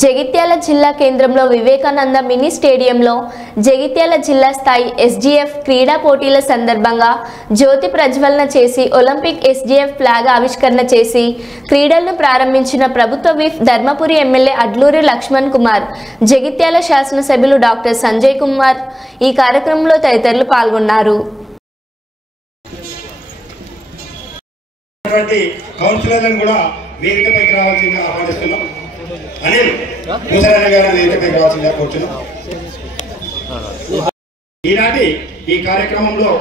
జగిత్యాల జిల్లా కేంద్రంలో వివేకానంద మినీ స్టేడియంలో జగిత్యాల జిల్లా స్థాయి ఎస్జీఎఫ్ క్రీడా పోటీల సందర్భంగా జ్యోతి ప్రజ్వలన చేసి ఒలింపిక్ ఎస్జీఎఫ్ ఫ్లాగ్ ఆవిష్కరణ చేసి క్రీడలను ప్రారంభించిన ప్రభుత్వ విప్ ధర్మపురి ఎమ్మెల్యే అడ్లూరి లక్ష్మణ్ కుమార్, జగిత్యాల శాసనసభ్యులు డాక్టర్ సంజయ్ కుమార్ ఈ కార్యక్రమంలో తదితరులు పాల్గొన్నారు. కౌన్సిలర్లను కూడా వేదికపైకి రావాల్సిందిగా ఆహ్వానిస్తున్నాం. అనిల్ ముసరాజు గారు వేదికపైకి రావాల్సిందిగా కోరుతున్నాం. ఈనాటి ఈ కార్యక్రమంలో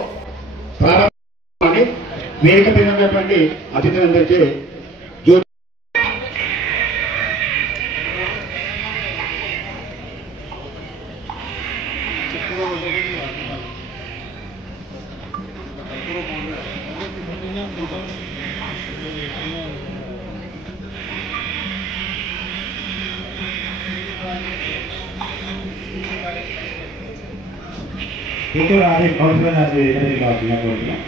ప్రారంభాన్ని వేదికపై ఉన్నటువంటి అతిథులందరికీ itu ada konsumen ada dari lautnya konsumen.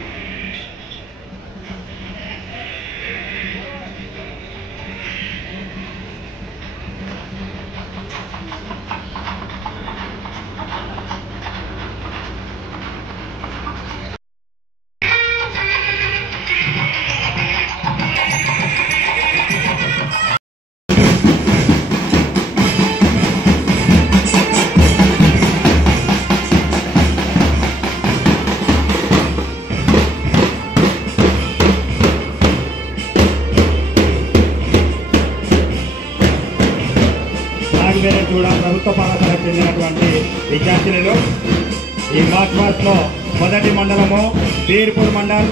కూడా ప్రభుత్వ పాఠశాలకు చెందినటువంటి విద్యార్థులు ఈ మార్చ్ పాస్లో మొదటి మండలము బీర్పూర్ మండల్,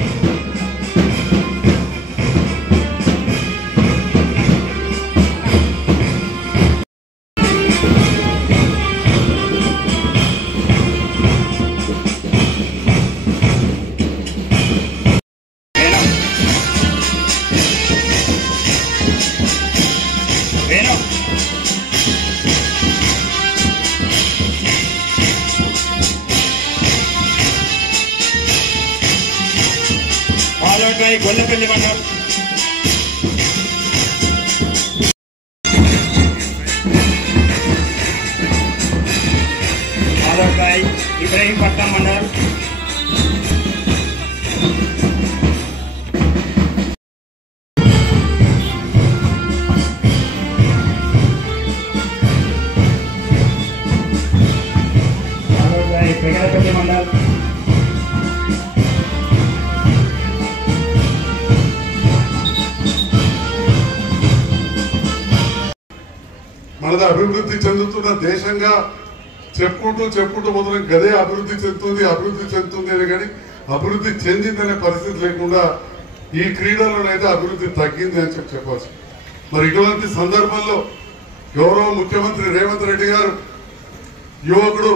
గొల్లపల్లి మండలం, ఆలోకాయ్ ఇబ్రహీంపట్నం మండలం, ఆలోకాయ్ పెగడపల్లి మండలం, మనది అభివృద్ధి చెందుతున్న దేశంగా చెప్పుకుంటూ మొదలు గదే అభివృద్ధి చెందుతుంది అని కానీ అభివృద్ధి చెందిందనే పరిస్థితి లేకుండా ఈ క్రీడల్లోనైతే అభివృద్ధి తగ్గింది అని చెప్పవచ్చు. మరి ఇటువంటి సందర్భంలో గౌరవ ముఖ్యమంత్రి రేవంత్ రెడ్డి గారు యువకుడు,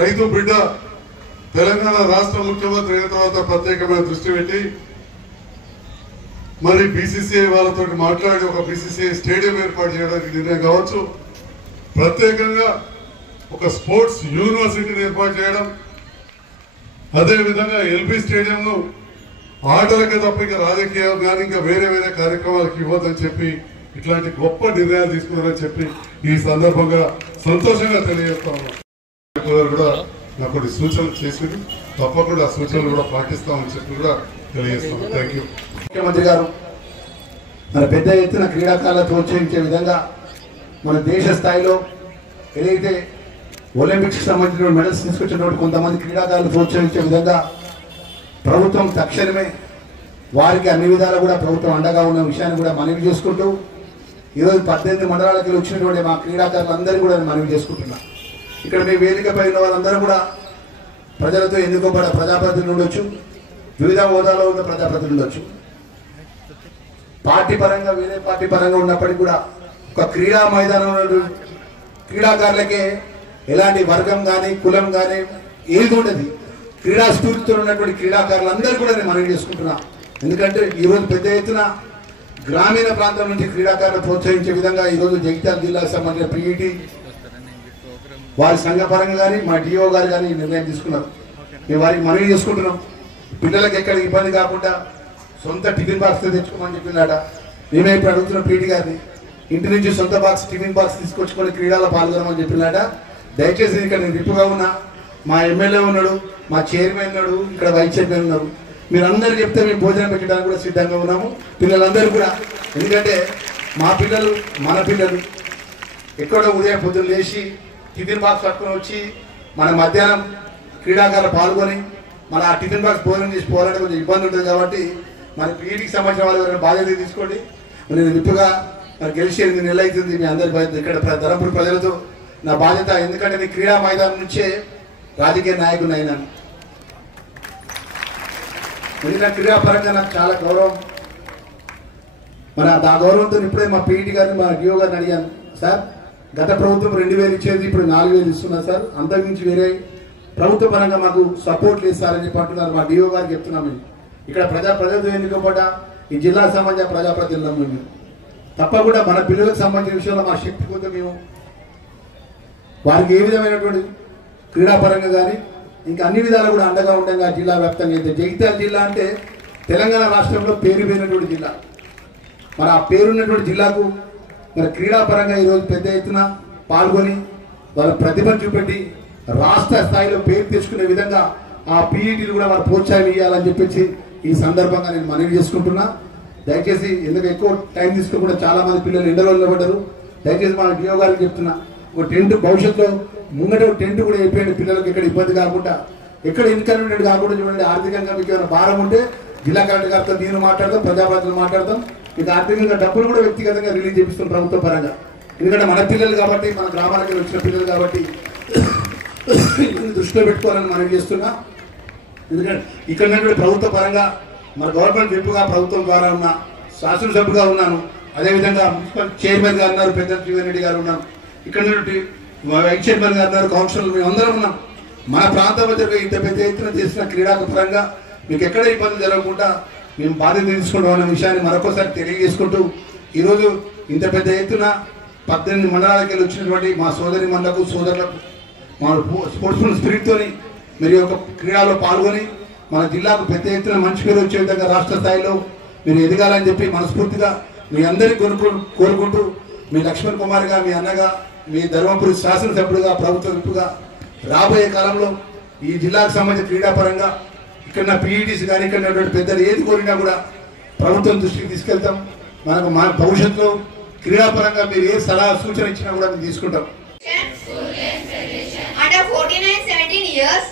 రైతు బిడ్డ, తెలంగాణ రాష్ట్ర ముఖ్యమంత్రి అయిన తర్వాత ప్రత్యేకమైన దృష్టి పెట్టి మరి బీసీసీఐ వాళ్ళతో మాట్లాడి ఒక బీసీసీఐ స్టేడియం ఏర్పాటు చేయడానికి నిర్ణయం కావచ్చు, ప్రత్యేకంగా ఒక స్పోర్ట్స్ యూనివర్సిటీని ఏర్పాటు చేయడం, అదేవిధంగా ఎల్బీ స్టేడియంను ఆటలకే తప్ప ఇంకా రాజకీయం కానీ ఇంకా వేరే కార్యక్రమాలకు ఇవ్వద్దని చెప్పి ఇట్లాంటి గొప్ప నిర్ణయాలు తీసుకున్నారని చెప్పి ఈ సందర్భంగా సంతోషంగా తెలియజేస్తాము. కూడా నాకు కొన్ని సూచనలు చేసింది, తప్పకుండా ఆ సూచనలు కూడా పాటిస్తామని చెప్పి కూడా తెలియజేస్తాము. Thank you. ముఖ్యమంత్రి గారు మన పెద్ద ఎత్తున క్రీడాకారులను ప్రోత్సహించే విధంగా మన దేశ స్థాయిలో ఏదైతే ఒలింపిక్స్ సంబంధించిన మెడల్స్ తీసుకొచ్చినటువంటి కొంతమంది క్రీడాకారులు ప్రోత్సహించే విధంగా ప్రభుత్వం తక్షణమే వారికి అన్ని విధాలు కూడా ప్రభుత్వం అండగా ఉన్న విషయాన్ని కూడా మనవి చేసుకుంటూ ఈరోజు 18 మండలాలకి వచ్చినటువంటి మా క్రీడాకారులందరూ కూడా మనవి చేసుకుంటున్నా. ఇక్కడ మీ వేదికపై ఉన్న వాళ్ళందరూ కూడా ప్రజలతో ఎన్నుకోబడ్డ ప్రజాప్రతినిధులు ఉండొచ్చు, వివిధ హోదాలో ఉన్న ప్రజాప్రతినిధులు ఉండొచ్చు, పార్టీ పరంగా వేరే పార్టీ పరంగా ఉన్నప్పటికీ కూడా ఒక క్రీడా మైదానంలో క్రీడాకారులకే ఎలాంటి వర్గం కానీ కులం కానీ ఏది ఉండదు. క్రీడా స్ఫూర్తితో ఉన్నటువంటి క్రీడాకారులందరూ కూడా నేను మనవి చేసుకుంటున్నా. ఎందుకంటే ఈరోజు పెద్ద ఎత్తున గ్రామీణ ప్రాంతం నుంచి క్రీడాకారులను ప్రోత్సహించే విధంగా ఈరోజు జగిత్యాల జిల్లాకు సంబంధించిన పీఈటీ వారి సంఘ పరంగా కానీ మా డిఓ గారు కానీ నిర్ణయం తీసుకున్నారు. మేము వారికి మనవి చేసుకుంటున్నాం. పిల్లలకి ఎక్కడ ఇబ్బంది కాకుండా సొంత టిఫిన్ బాక్స్ తెచ్చుకోమని చెప్పిందాట. మేమే ఇప్పుడు అడుగుతున్నాం పీటీ గారిని, ఇంటి నుంచి సొంత బాక్స్ టిఫిన్ బాక్స్ తీసుకొచ్చుకొని క్రీడలో పాల్గొనమని చెప్పినాడ. దయచేసి ఇక్కడ నేను విప్పుగా ఉన్నా, మా ఎమ్మెల్యే ఉన్నాడు, మా చైర్మన్ ఉన్నాడు, ఇక్కడ వైస్ చైర్మన్ ఉన్నారు, మీరందరూ చెప్తే మేము భోజనం పెట్టడానికి కూడా సిద్ధంగా ఉన్నాము. పిల్లలందరూ కూడా, ఎందుకంటే మా పిల్లలు మన పిల్లలు ఎక్కడో ఉదయం పొద్దున్న లేచి టిఫిన్ బాక్స్ పట్టుకొని వచ్చి మన మధ్యాహ్నం క్రీడాకారులు పాల్గొని మన ఆ టిఫిన్ బాక్స్ భోజనం చేసి పోవాలంటే కొంచెం ఇబ్బంది ఉంటుంది. కాబట్టి మన పీఈటీకి సంబంధించిన వాళ్ళు బాధ్యత తీసుకోండి. నేను విప్పుగా గెలిచి 8 నెలలు అవుతుంది. మీ అందరి బాధ్యత ఇక్కడ ధర్మపురి ప్రజలతో నా బాధ్యత. ఎందుకంటే నేను క్రీడా మైదానం నుంచే రాజకీయ నాయకుని అయినాను. ఎందుకంటే క్రీడాపరంగా నాకు చాలా గౌరవం. మన ఆ గౌరవంతో ఇప్పుడే మా పీఈటీ గారిని మా డిఓ గారిని అడిగాను, సార్ గత ప్రభుత్వం 2000 ఇచ్చేది, ఇప్పుడు 4000 ఇస్తున్నారు సార్, అంతకుమించి వేరే ప్రభుత్వ పరంగా మాకు సపోర్ట్ లేదు సార్ అని చెప్పి అంటున్నారు. మా డిఓ గారికి చెప్తున్నాము, ఇక్కడ ప్రజలతో ఎన్నుకోబడ్డ ఈ జిల్లాకు సంబంధించిన ప్రజాప్రతినిధులం మేము తప్పకుండా మన పిల్లలకు సంబంధించిన విషయంలో మా శక్తి కొంత మేము వారికి ఏ విధమైనటువంటి క్రీడాపరంగా కానీ ఇంకా అన్ని విధాలు కూడా అండగా ఉండగా జిల్లా వ్యాప్తంగా అయితే జగిత్యాల జిల్లా అంటే తెలంగాణ రాష్ట్రంలో పేరుపోయినటువంటి జిల్లా. మరి ఆ పేరున్నటువంటి జిల్లాకు మరి క్రీడాపరంగా ఈరోజు పెద్ద ఎత్తున పాల్గొని వాళ్ళ ప్రతిభను చూపెట్టి రాష్ట్ర స్థాయిలో పేరు తెచ్చుకునే విధంగా ఆ పీఈటీలు కూడా వారు ప్రోత్సాహం ఇవ్వాలని చెప్పేసి ఈ సందర్భంగా నేను మనవి చేసుకుంటున్నా. దయచేసి ఎందుకు ఎక్కువ టైం తీసుకోకుండా చాలా మంది పిల్లలు ఎండలో నిలబడ్డారు. దయచేసి మన డిఓ గారికి చెప్తున్నా, ఒక టెంట్ భవిష్యత్తులో ముంగట టెంట్ కూడా అయిపోయింది, పిల్లలకు ఎక్కడ ఇబ్బంది కాకుండా ఎక్కడ ఇన్కన్వీనియంట్ కాకుండా చూడండి. ఆర్థికంగా మీకు ఏమైనా భారం ఉంటే జిల్లా కలెక్టర్ గారితో నేను మాట్లాడతాం, ప్రజాప్రతినిధులు మాట్లాడతాం. మీకు ఆర్థికంగా డబ్బులు కూడా వ్యక్తిగతంగా రిలీజ్ చేపిస్తాం ప్రభుత్వ పరంగా. ఎందుకంటే మన పిల్లలు కాబట్టి, మన గ్రామాలకి వచ్చిన పిల్లలు కాబట్టి దృష్టిలో పెట్టుకోవాలని మనం చేస్తున్నా. ఎందుకంటే ఇక్కడ ప్రభుత్వ పరంగా మన గవర్నమెంట్ విప్పుగా ప్రభుత్వం ద్వారా ఉన్న శాసనసభ్యుగా ఉన్నాను. అదేవిధంగా మున్సిపల్ చైర్మన్ గారు ఉన్నారు, పెద్ద జీవన్ రెడ్డి గారు ఉన్నారు, ఇక్కడ వైస్ చైర్మన్ గారు ఉన్నారు, కౌన్సిలర్ మేము అందరం ఉన్నాం. మన ప్రాంతం మధ్య ఇంత పెద్ద ఎత్తున చేసిన క్రీడా పరంగా మీకు ఎక్కడ ఇబ్బంది జరగకుండా మేము బాధ్యత తీసుకుంటాం అన్న విషయాన్ని మరొకసారి తెలియజేసుకుంటూ, ఈరోజు ఇంత పెద్ద ఎత్తున 18 మండలాలకి వచ్చినటువంటి మా సోదరి మండలకు సోదరులకు మా స్పోర్ట్స్ఫుల్ స్పిరిట్తోని మీరు ఒక క్రీడలో పాల్గొని మన జిల్లాకు పెద్ద ఎత్తున మంచి పేరు వచ్చే విధంగా రాష్ట్ర స్థాయిలో మీరు ఎదగాలని చెప్పి మనస్ఫూర్తిగా మీ అందరికీ కోరుకుంటూ, మీ లక్ష్మణ్ కుమార్గా, మీ అన్నగా, మీ ధర్మపురి శాసనసభ్యుడుగా, ప్రభుత్వ విప్పుగా రాబోయే కాలంలో ఈ జిల్లాకు సంబంధించిన క్రీడాపరంగా ఇక్కడ పీఈటీసీ కానీ ఇక్కడ ఉన్నటువంటి పెద్దలు ఏది కోరినా కూడా ప్రభుత్వం దృష్టికి తీసుకెళ్తాం. మనకు మా భవిష్యత్తులో క్రీడాపరంగా మీరు ఏ సలహా సూచన ఇచ్చినా కూడా మేము తీసుకుంటాం. Under 14 and 17 years